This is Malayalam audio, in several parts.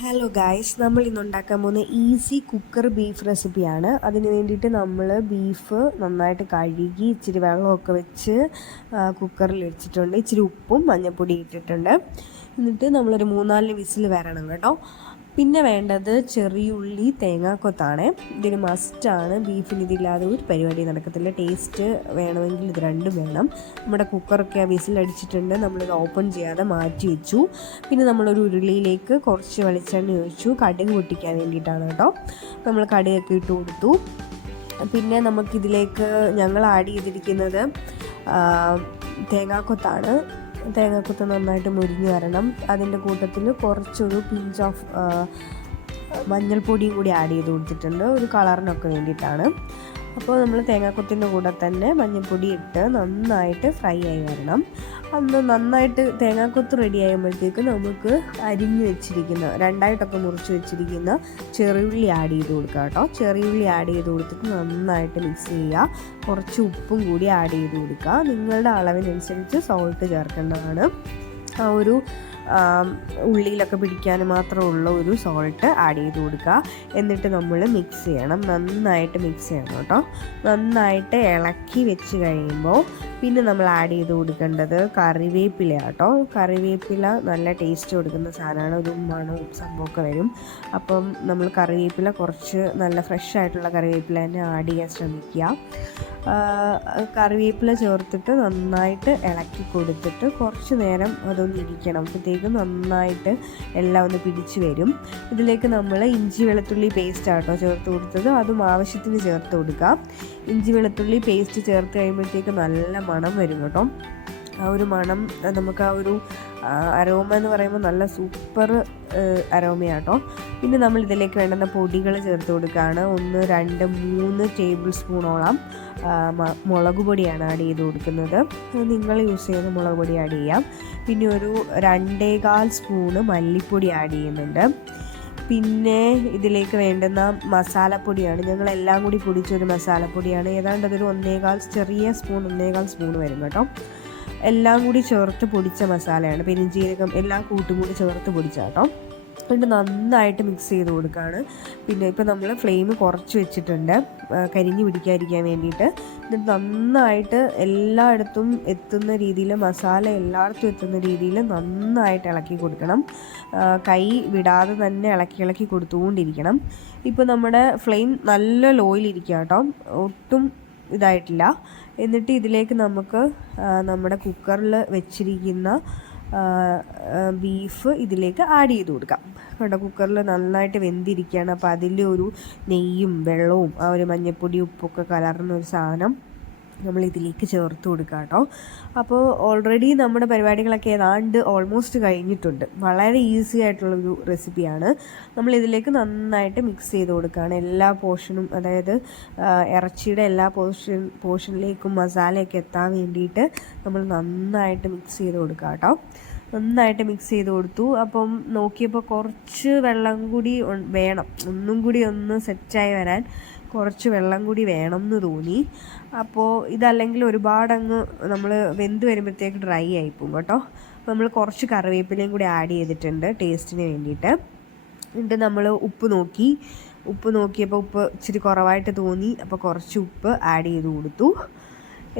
ഹലോ ഗായ്സ്, നമ്മൾ ഇന്ന് ഉണ്ടാക്കാൻ പോകുന്ന ഈസി കുക്കർ ബീഫ് റെസിപ്പിയാണ്. അതിന് വേണ്ടിയിട്ട് നമ്മൾ ബീഫ് നന്നായിട്ട് കഴുകി ഇച്ചിരി വെള്ളമൊക്കെ വെച്ച് കുക്കറിൽ വെച്ചിട്ടുണ്ട്. ഇച്ചിരി ഉപ്പും മഞ്ഞൾപ്പൊടി ഇട്ടിട്ടുണ്ട്. എന്നിട്ട് നമ്മളൊരു 3-4 വിസിൽ വരണം കേട്ടോ. പിന്നെ വേണ്ടത് ചെറിയുള്ളി, തേങ്ങാക്കൊത്താണ്. ഇതിന് മസ്റ്റാണ്. ബീഫിന് ഇതില്ലാതെ ഒരു പരിപാടി നടക്കത്തില്ല. ടേസ്റ്റ് വേണമെങ്കിൽ ഇത് രണ്ടും വേണം. നമ്മുടെ കുക്കറൊക്കെ വിസിലടിച്ചിട്ടുണ്ട്. നമ്മളിത് ഓപ്പൺ ചെയ്യാതെ മാറ്റി വെച്ചു. പിന്നെ നമ്മളൊരു ഉരുളിയിലേക്ക് കുറച്ച് വെളിച്ചെണ്ണ ഒഴിച്ചു. കടുക് പൊട്ടിക്കാൻ വേണ്ടിയിട്ടാണ് കേട്ടോ. നമ്മൾ കടുകൊക്കെ ഇട്ട് കൊടുത്തു. പിന്നെ നമുക്കിതിലേക്ക് ഞങ്ങൾ ആഡ് ചെയ്തിരിക്കുന്നത് തേങ്ങാക്കൊത്താണ്. തേങ്ങാക്കൊത്ത് നന്നായിട്ട് മുരിഞ്ഞ് വരണം. അതിൻ്റെ കൂട്ടത്തിൽ കുറച്ചൊരു പിഞ്ച് ഓഫ് മഞ്ഞൾപ്പൊടിയും കൂടി ആഡ് ചെയ്ത് കൊടുത്തിട്ടുണ്ട്, ഒരു കളറിനൊക്കെ വേണ്ടിയിട്ടാണ്. അപ്പോൾ നമ്മൾ തേങ്ങാക്കൊത്തിൻ്റെ കൂടെ തന്നെ മഞ്ഞൾപ്പൊടി ഇട്ട് നന്നായിട്ട് ഫ്രൈ ആയി വരണം. അന്ന് നന്നായിട്ട് തേങ്ങാക്കൊത്ത് റെഡി ആകുമ്പോഴത്തേക്ക് നമുക്ക് അരിഞ്ഞ് വെച്ചിരിക്കുന്ന, രണ്ടായിട്ടൊക്കെ മുറിച്ച് വെച്ചിരിക്കുന്ന ചെറിയുള്ളി ആഡ് ചെയ്ത് കൊടുക്കുക കേട്ടോ. ചെറിയുള്ളി ആഡ് ചെയ്ത് കൊടുത്തിട്ട് നന്നായിട്ട് മിക്സ് ചെയ്യുക. കുറച്ച് ഉപ്പും കൂടി ആഡ് ചെയ്ത് കൊടുക്കുക. നിങ്ങളുടെ അളവിനനുസരിച്ച് സോൾട്ട് ചേർക്കേണ്ടതാണ്. ആ ഒരു ഉള്ളിയിലൊക്കെ പിടിക്കാൻ മാത്രമുള്ള ഒരു സോൾട്ട് ആഡ് ചെയ്ത് കൊടുക്കുക. എന്നിട്ട് നമ്മൾ മിക്സ് ചെയ്യണം, നന്നായിട്ട് മിക്സ് ചെയ്യണം കേട്ടോ. നന്നായിട്ട് ഇളക്കി വെച്ച് കഴിയുമ്പോൾ പിന്നെ നമ്മൾ ആഡ് ചെയ്ത് കൊടുക്കേണ്ടത് കറിവേപ്പില കേട്ടോ. കറിവേപ്പില നല്ല ടേസ്റ്റ് കൊടുക്കുന്ന സാധനമാണ്. ഒരു മണം സംഭവമൊക്കെ വരും. അപ്പം നമ്മൾ കറിവേപ്പില കുറച്ച് നല്ല ഫ്രഷ് ആയിട്ടുള്ള കറിവേപ്പില തന്നെ ആഡ് ചെയ്യാൻ ശ്രമിക്കുക. കറിവേപ്പില ചേർത്തിട്ട് നന്നായിട്ട് ഇളക്കി കൊടുത്തിട്ട് കുറച്ച് നേരം അതൊന്ന് ഇരിക്കണം. അപ്പോഴത്തേക്കും നന്നായിട്ട് എല്ലാം ഒന്ന് പിടിച്ച് വരും. ഇതിലേക്ക് നമ്മൾ ഇഞ്ചി വെളുത്തുള്ളി പേസ്റ്റ് ആട്ടോ ചേർത്ത് കൊടുത്തത്. അതും ആവശ്യത്തിന് ചേർത്ത് കൊടുക്കുക. ഇഞ്ചി വെളുത്തുള്ളി പേസ്റ്റ് ചേർത്ത് കഴിയുമ്പോഴത്തേക്ക് നല്ല മണം വരും കേട്ടോ. ആ ഒരു മണം, നമുക്ക് ആ ഒരു അരോമ എന്ന് പറയുമ്പോൾ നല്ല സൂപ്പർ അരോമയാട്ടോ. പിന്നെ നമ്മൾ ഇതിലേക്ക് വേണ്ടുന്ന പൊടികൾ ചേർത്ത് കൊടുക്കുകയാണ്. 1, 2, 3 ടേബിൾ സ്പൂണോളം മുളക് പൊടിയാണ് ആഡ് ചെയ്ത് കൊടുക്കുന്നത്. നിങ്ങൾ യൂസ് ചെയ്യുന്ന മുളക് പൊടി ആഡ് ചെയ്യാം. പിന്നെ ഒരു 2.25 സ്പൂണ് മല്ലിപ്പൊടി ആഡ് ചെയ്യുന്നുണ്ട്. പിന്നെ ഇതിലേക്ക് വേണ്ടുന്ന മസാലപ്പൊടിയാണ്. ഞങ്ങളെല്ലാം കൂടി പൊടിച്ചൊരു മസാലപ്പൊടിയാണ്. ഏതാണ്ട് അതൊരു 1.25 ചെറിയ സ്പൂൺ, 1.25 സ്പൂൺ വരും കേട്ടോ. എല്ലാം കൂടി ചേർത്ത് പൊടിച്ച മസാലയാണ്. പെരുംജീരകം എല്ലാം കൂട്ടും കൂടി ചേർത്ത് പൊടിച്ച കേട്ടോ. എന്നിട്ട് നന്നായിട്ട് മിക്സ് ചെയ്ത് കൊടുക്കുകയാണ്. പിന്നെ ഇപ്പോൾ നമ്മൾ ഫ്ലെയിം കുറച്ച് വെച്ചിട്ടുണ്ട്, കരിഞ്ഞു പിടിക്കാതിരിക്കാൻ വേണ്ടിയിട്ട്. എന്നിട്ട് നന്നായിട്ട് എല്ലായിടത്തും എത്തുന്ന രീതിയിൽ, മസാല എല്ലായിടത്തും എത്തുന്ന രീതിയിൽ നന്നായിട്ട് ഇളക്കി കൊടുക്കണം. കൈ വിടാതെ തന്നെ ഇളക്കി കൊടുത്തുകൊണ്ടിരിക്കണം. ഇപ്പോൾ നമ്മുടെ ഫ്ലെയിം നല്ല ലോയിലിരിക്കുക കേട്ടോ, ഒട്ടും ഇതായിട്ടില്ല. എന്നിട്ട് ഇതിലേക്ക് നമുക്ക് നമ്മുടെ കുക്കറിൽ വെച്ചിരിക്കുന്ന ബീഫ് ഇതിലേക്ക് ആഡ് ചെയ്ത് കൊടുക്കാം കേട്ടോ. കുക്കറിൽ നന്നായിട്ട് വെന്തിരിക്കുകയാണ്. അപ്പോൾ അതിൽ ഒരു നെയ്യും വെള്ളവും ആ ഒരു മഞ്ഞൾപ്പൊടി ഉപ്പൊക്കെ കലർന്ന ഒരു സാധനം നമ്മൾ ഇതിലേക്ക് ചേർത്ത് കൊടുക്കുക കേട്ടോ. അപ്പോൾ ഓൾറെഡി നമ്മുടെ പരിപാടികളൊക്കെ ഏതാണ്ട് ഓൾമോസ്റ്റ് കഴിഞ്ഞിട്ടുണ്ട്. വളരെ ഈസി ആയിട്ടുള്ളൊരു റെസിപ്പിയാണ്. നമ്മളിതിലേക്ക് നന്നായിട്ട് മിക്സ് ചെയ്ത് കൊടുക്കുകയാണ്. എല്ലാ പോർഷനും, അതായത് ഇറച്ചിയുടെ എല്ലാ പോർഷനിലേക്കും മസാലയൊക്കെ എത്താൻ വേണ്ടിയിട്ട് നമ്മൾ നന്നായിട്ട് മിക്സ് ചെയ്ത് കൊടുക്കുക കേട്ടോ. നന്നായിട്ട് മിക്സ് ചെയ്ത് കൊടുത്തു. അപ്പം നോക്കിയപ്പോൾ കുറച്ച് വെള്ളം കൂടി വേണം, ഒന്നും കൂടി ഒന്ന് സെറ്റായി വരാൻ കുറച്ച് വെള്ളം കൂടി വേണം എന്ന് തോന്നി. അപ്പോൾ ഇതല്ലെങ്കിൽ ഒരുപാടങ്ങ് നമ്മൾ വെന്ത് വരുമ്പോഴത്തേക്ക് ഡ്രൈ ആയിപ്പോവും കേട്ടോ. അപ്പോൾ നമ്മൾ കുറച്ച് കറിവേപ്പിലയും കൂടി ആഡ് ചെയ്തിട്ടുണ്ട് ടേസ്റ്റിന് വേണ്ടിയിട്ട്. എന്നിട്ട് നമ്മൾ ഉപ്പ് നോക്കിയപ്പോൾ ഉപ്പ് ഇച്ചിരി കുറവായിട്ട് തോന്നി. അപ്പോൾ കുറച്ച് ഉപ്പ് ആഡ് ചെയ്ത് കൊടുത്തു.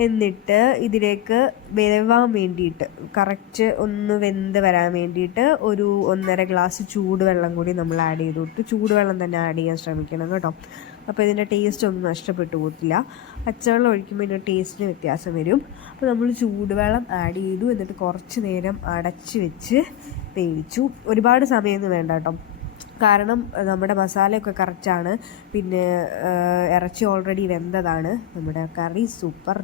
എന്നിട്ട് ഇതിലേക്ക് വേവാൻ വേണ്ടിയിട്ട്, കറക്റ്റ് ഒന്ന് വെന്ത് വരാൻ വേണ്ടിയിട്ട് ഒരു 1.5 ഗ്ലാസ് ചൂടുവെള്ളം കൂടി നമ്മൾ ആഡ് ചെയ്ത് കൊടുത്തു. ചൂടുവെള്ളം തന്നെ ആഡ് ചെയ്യാൻ ശ്രമിക്കണം കേട്ടോ. അപ്പോൾ ഇതിൻ്റെ ടേസ്റ്റ് ഒന്നും നഷ്ടപ്പെട്ടു പോകത്തില്ല. പച്ചവെള്ളം ഒഴിക്കുമ്പോൾ ഇതിൻ്റെ ടേസ്റ്റിന് വ്യത്യാസം വരും. അപ്പോൾ നമ്മൾ ചൂടുവെള്ളം ആഡ് ചെയ്തു. എന്നിട്ട് കുറച്ച് നേരം അടച്ച് വെച്ച് വേവിച്ചു. ഒരുപാട് സമയമൊന്നും വേണ്ട കേട്ടോ, കാരണം നമ്മുടെ മസാലയൊക്കെ കറക്റ്റാണ്. പിന്നെ ഇറച്ചി ഓൾറെഡി വെന്തതാണ്. നമ്മുടെ കറി സൂപ്പർ.